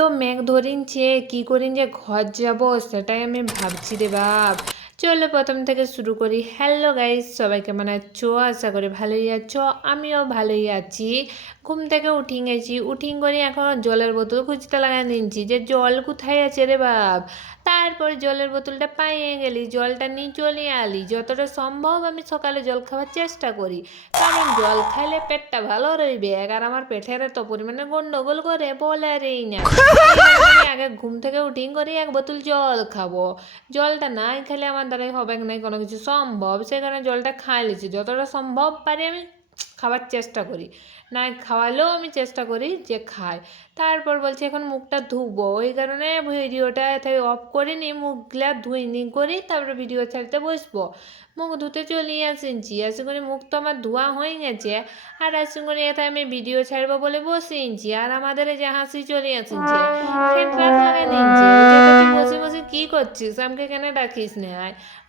তো মেঘ ধরিনছে, কি করিন যে ঘর যাব সেটাই আমি ভাবছি রে বাপ। চলো প্রথম থেকে শুরু করি। হ্যালো গাইস, সবাই কেমন আছো? আশা করি ভালোই আছো, আমিও ভালোই আছি। ঘুম থেকে গেছি, করে এখন জলের বোতল খুঁজতে লাগা নিচ্ছি যে জল কোথায় আছে রে বাপ। তারপর জলের বোতলটা পাইয়ে গেলি, জলটা নিয়ে চলে আলি। যতটা সম্ভব আমি সকালে জল খাওয়ার চেষ্টা করি, কারণ জল খাইলে পেটটা ভালো রইবে। আর আমার পেটের এত পরিমাণে গন্ডগোল করে বলারই না। আমি আগে ঘুম থেকে করে এক বোতল জল খাবো। জলটা নাই খেলে আমার দ্বারাই হবে নাই কোনো কিছু সম্ভব, সেই কারণে জলটা খাই লিছি। যতটা সম্ভব পারি আমি খাওয়ার চেষ্টা করি, না খাওয়ালেও আমি চেষ্টা করি যে খাই। তারপর বলছি এখন মুখটা ধুবো, ওই কারণে ভিডিওটা অফ করে নিই, মুখগুলা ধুইনি করি, তারপরে ভিডিও ছাড়তে বসবো। মুখ ধুতে চলে আসিনছি, আসি করে মুখ তো আমার ধোয়া হয়ে গেছে। আর আসি করে এতে আমি ভিডিও ছাড়বো বলে বসেছি। আর আমাদের এই যে হাসি চলে আসিনছে, রাত লাগাই নিচ্ছে তুই বসে বসে কি করছিস, আমাকে কেন ডাকিস না?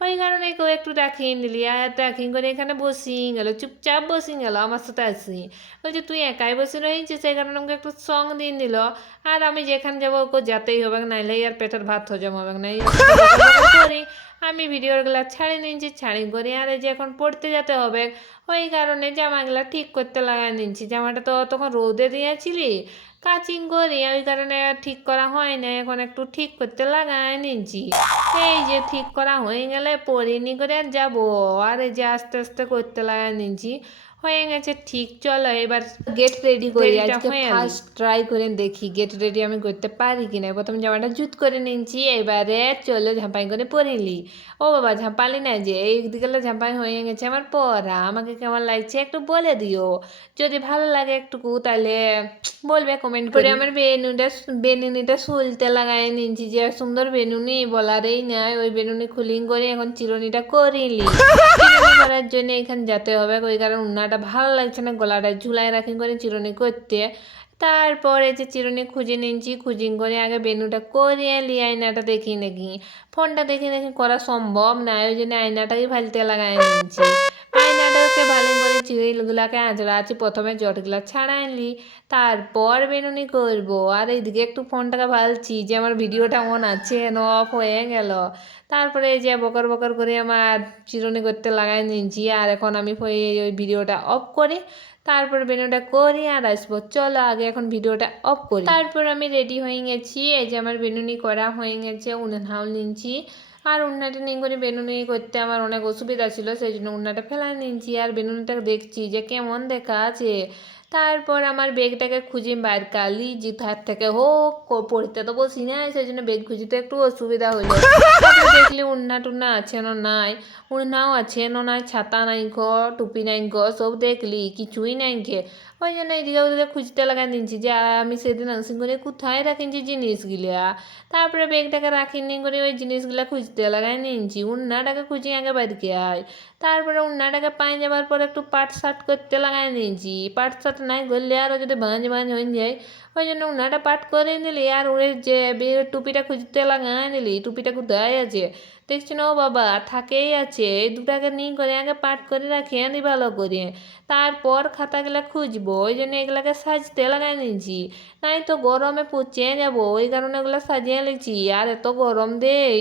ওই কারণে কেউ একটু ডাকিয়ে নিলি, আর ডাকিং করে এখানে বসি গেল, চুপচাপ বসে গেল আমার সাথে আসি। বলছি তুই একাই বসে রয়েছিস, সেই কারণে আমাকে একটু সং দিয়ে দিল। আর আমি যেখানে যাবো ওকে যেতেই হবে, নাইলে আর পেটের ভাত হজম হবে না। করি আমি ভিডিওগুলো ছাড়ি নিয়েছি, ছাড়ি করি। আর এই যে এখন পড়তে যেতে হবে, ওই কারণে জামাগুলা ঠিক করতে লাগাই নিচ্ছি। জামাটা তো তখন রোদে দিয়েছিলি, কাচিং করি, ওই কারণে ঠিক করা হয় না, এখন একটু ঠিক করতে লাগাই নিচ্ছি। এই যে ঠিক করা হয়ে গেলে পরিনি করে আর যাবো। আর এই যে আস্তে আস্তে করতে লাগাই নিচ্ছি, হয়ে গেছে ঠিক। চলো এবার গেট রেডি করি। আজকে ফার্স্ট ট্রাই করে দেখি গেট রেডি আমি করতে পারি কিনা। প্রথমে জামাটা জুত করে নিচ্ছি, এবারে চলো ঝাঁপাই করে পরিলি। ও বাবা ঝাঁপালি না যে, এইদিকে ঝাঁপাই হয়ে গেছে আমার পরা। আমাকে কেমন লাগছে একটু বলে দিও, যদি ভালো লাগে একটুকু তাহলে বলবে কমেন্ট করে। আমার বেনুনিটা সুলতে লাগাই নিচ্ছি, যে সুন্দর বেনুনি বলারই নাই। ওই বেনুনি খুলিং করে এখন চিরুনিটা করিলি। চিরুনি করার জন্য এখানে যেতে হবে, ওই কারণে উন্নাটা ভালো লাগছে না, গলাটা ঝুলাই রাখি করে চিরুনি করতে। তারপরে যে চিরুনি খুঁজে নিচ্ছি, খুঁজিং করে আগে বেনুটা করিয়ে লি। আয়নাটা দেখি নাকি, ফোনটা দেখে দেখি করা সম্ভব না, ওই জন্য আয়নাটাকে ফালতে লাগাই নিচ্ছি। আয়নাটাকে ভালো করে চিড়িগুলাকে আঁচড়া আছি, প্রথমে জটগুলা ছাড়াই নি, তারপর বেনুনি করবো। আর এইদিকে একটু ফোনটাকে ভালছি যে আমার ভিডিওটা অন আছে, অফ হয়ে গেল। তারপরে এই যে বকর বকর করে আমার চিরুনি করতে লাগাই নিচ্ছি। আর এখন আমি ওই ভিডিওটা অফ করি, তারপর বেনুটা করি আর আসবো। চলো আগে এখন ভিডিওটা অফ করি। তারপর আমি রেডি হয়ে গেছি, এই যে আমার বেনুনি করা হয়ে গেছে, উনাও নিচ্ছি। আর উন্নাটা নিয়ে করে বেনুনি করতে আমার অনেক অসুবিধা ছিল, সেই জন্য উন্নাটা ফেলাই নিচ্ছি। আর বেনুনিটা দেখছি যে কেমন দেখা আছে। তারপর আমার ব্যাগটাকে খুঁজে বার কালি, জিথার থেকে হোক পড়তে তো বসি না, সেই জন্য ব্যাগ খুঁজতে একটু অসুবিধা হলো। দেখলি উন্না টুন্না আছে না নাই, উন্নাও আছে না নাই, ছাতা নাই গো, টুপি নাই গো, সব দেখলি কিছুই নাই গে। ওই জন্য এদিকে ওদিকে খুঁজতে লাগাই নিচ্ছি যে আমি সেদিন আনসিং করে কোথায় রাখিছি জিনিসগুলা। তারপরে ব্যাগটাকে রাখিনি করে ওই জিনিসগুলা খুঁজতে লাগাই নিচ্ছি। উন্নাটাকে খুঁজি আগে বাড়িতে আয়, তারপরে উন্নাটাকে পাই যাবার পর একটু পাট শার্ট করতে লাগাই নিয়েছি। পাট শার্ট নাই করলে আরও যদি ভাঁজ হয়ে যায়, ওই জন্য উন্নাটা পাট করে নিলি। আর ওই যে টুপিটা খুঁজতে লাগাই নিলি, টুপিটা কোথায় আছে দেখছি না, ও বাবা থাকেই আছে। এই দুটাকে নিয়ে করে আগে পাট করে রাখি আনি ভালো করে, তারপর খাতাগুলা খুঁজবো। ওই জন্য এগুলাকে সাজতে লাগাই নিয়েছি, নাই তো গরমে পচে যাবো, ওই কারণে এগুলো সাজিয়ে নিয়েছি। আর এত গরম দেই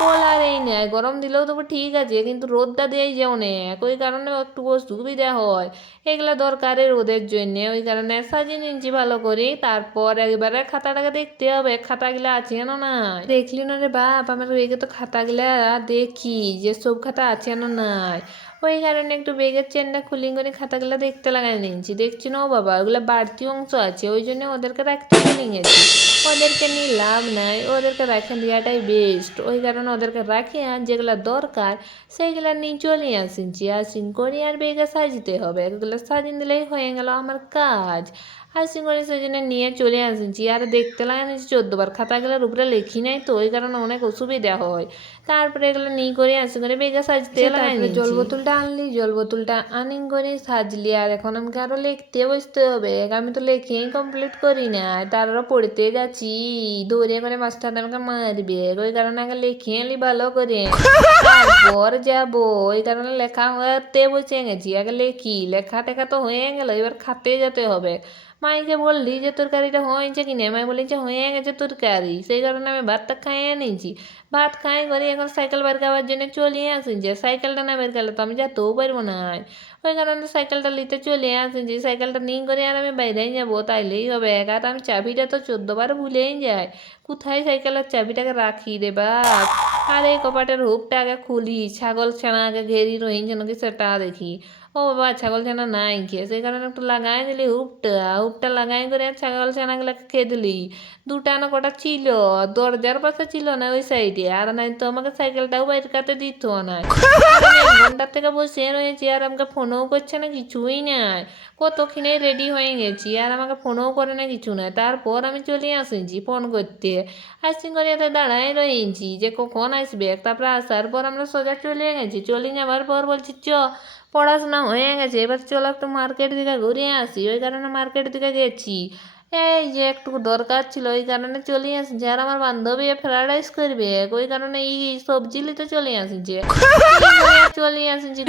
বলারই নাই, গরম দিলেও তবু ঠিক আছে, কিন্তু রোদটা দেয় যে অনেক, ওই কারণে একটু অসুবিধা হয়। এগুলো দরকারের রোদের জন্যে, ওই কারণে সাজিয়ে নিচ্ছি ভালো করে। তারপর একবারে খাতাটাকে দেখতে হবে, খাতাগুলা আছে না নাই। দেখলি না রে বাপ, আমার বেগে তো খাতাগুলা দেখি যে সব খাতা আছে না নাই, ওই কারণে একটু বেগের চেনটা খুলি করে খাতাগুলো দেখতে লাগাই নিয়েছি। দেখছি না ও বাবা ওগুলো বাড়তি অংশ আছে, ওই জন্য ওদেরকে রাখতে নিয়েছি। ওদেরকে নিয়ে লাভ নাই, ওদেরকে রেখে দেওয়াটাই বেস্ট, ওই কারণে ওদেরকে রাখি। আর যেগুলো দরকার সেইগুলো নিয়ে চলে আসিন করি। আর বেগে সাজিতে হবে, এগুলো সাজিয়ে দিলেই হয়ে গেল আমার কাজ। আসিন করে সেই জন্য নিয়ে চলে আসিনছি। আর দেখতে লাগাই নিয়েছি 14 বার, খাতাগুলোর উপরে লেখি নাই তো, ওই কারণে অনেক অসুবিধা হয়। তারপরে এগুলো নিয়ে করে আসি করে বেগে সাজতে লাগাই নিয়েছি। জল বোতলটা আনলি, জল বোতলটা আনিং করে সাজলি। আর এখন আমাকে আরও লিখতে বসতে হবে, আমি তো লেখেই কমপ্লিট করি না, তারও পড়তে যাচ্ছি, দৌড়ে করে মাস্টার আমাকে মারবে, ওই কারণে আগে লিখে আনলি ভালো করে, তারপর যাবো। ওই কারণে লেখা হতে বসে গেছি, আগে লেখা টেখা তো হয়ে গেল, এবার খাতে যেতে হবে। মাইকে বললি যে তরকারিটা হয়েছে কি না, মাই বলি যে হয়ে গেছে তরকারি, সেই কারণে আমি ভাতটা খাইয়ে নিয়েছি। ভাত খাই করে এখন সাইকেল বের খাওয়ার জন্য চলিয়ে আসিছি, সাইকেলটা না বের করলে তো আমি যেতেও পারবো না। ওই কারণে সাইকেলটা নিতে চলে আসিছি, সাইকেলটা নিয়ে করে আর আমি বাইরেই যাবো তাইলেই হবে। আর আমি চাবিটা তো 14 বার ভুলেই যাই, কোথায় সাইকেলের চাবিটাকে রাখি রে বাপ। আর এই কপাটের হুকটা আগে খুলি, ছাগল ছানা আগে ঘেরি রহিন যেন কি সেটা দেখি। ও বাবা, ছাগল ছানা নাই খেয়ে, সেই কারণে একটু লাগাই দিলি হুকটা, হুকটা লাগাই করে ছাগল ছানাগুলোকে খেয়ে দিলি। দুটা না কটা ছিল, দরজার পাশে ছিল না ওই সাইডে, আর নাই তো আমাকে সাইকেলটাও বাইর কাতে দিত না। আমি 1 ঘন্টার থেকে বসে রয়েছি আর আমাকে ফোনও করছে না, কিছুই নাই। কতক্ষণে রেডি হয়ে গেছি আর আমাকে ফোনও করে না, কিছু নাই। তারপর আমি চলে আসেছি ফোন করতে, আসছি করে এত দাঁড়াই রয়েছি যে কখন আসবে। তারপরে আসার পর আমরা সোজা চলে গেছি, চলে যাওয়ার পর বলছি পড়াশোনা হয়ে গেছে, এবার চলো একটু মার্কেট দিকে ঘুরে আসি। ওই কারণে মার্কেট দিকে গেছি, এই যে একটু দরকার ছিল ওই কারণে চলে আসছে। আর আমার বান্ধবী ফ্রাইড রাইস করবে, ওই কারণে এই সবজি নিতে চলে আসছে। চলে আসছি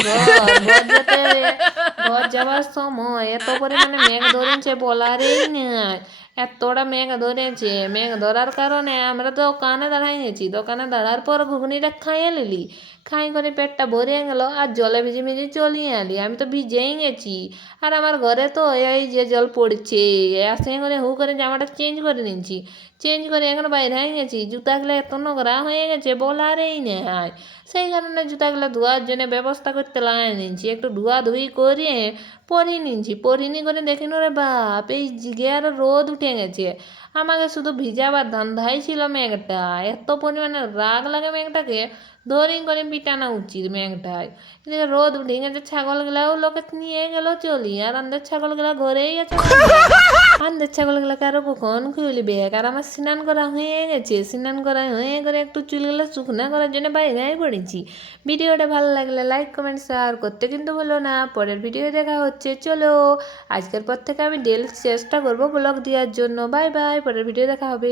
ঘর যাওয়ার সময় এত পরিমাণে মেঘ ধরেছে বলারই নাই। এতটা মেঘ ধরেছে, মেঘ ধরার কারণে আমরা তো দোকানে দাঁড়াই গেছি, দোকানে দাঁড়ার পর ঘুগনিটা খাইয়ে নিলি, খাই করে পেটটা ভরে গেল আর জলে ভিজে ভিজে চলিয়ে আলি। আমি তো ভিজেই গেছি, আর আমার ঘরে তো এই যে জল পড়ছে, আসে করে হু করে জামাটা চেঞ্জ করে নিচ্ছি, চেঞ্জ করে এখন বাইরে হয়ে গেছি। জুতাগুলো এত নোংরা হয়ে গেছে বলারই নেই, সেই কারণে জুতাগুলো ধোয়ার জন্য ব্যবস্থা করতে লাগাই নিচ্ছি, একটু ধোয়াধুয়ি করে পরিয়ে নিচ্ছি। পরিনি করে দেখি রে বাপ, এই জিগে আরও রোদ উঠে গেছে। আমাকে শুধু ভিজাবার ধান্ধাই ছিল মেঘটা, এত পরিমাণে রাগ লাগে মেঘটাকে, ধরেই করে পিটানো উচিত মেঘটায়। এদিকে রোদ উঠে গেছে, ছাগলগুলাও লোকে নিয়ে গেল চলি, আর আমাদের ছাগলগুলা ঘরেই আছে। আমাদের ছাগলগুলাকে আরও কখন খুলবে। আর আমার স্নান করা হয়ে গেছে, স্নান করা হয়ে করে একটু চুলগুলো শুকনা করার জন্য বাইরে পড়েছি। ভিডিওটা ভালো লাগলে লাইক কমেন্ট শেয়ার করতে কিন্তু ভুলো না। পরের ভিডিও দেখা হচ্ছে, চলো আজকের পর থেকে আমি ডেলি চেষ্টা করবো ব্লগ দেওয়ার জন্য। বাই বাই, পরের ভিডিও দেখা হবে।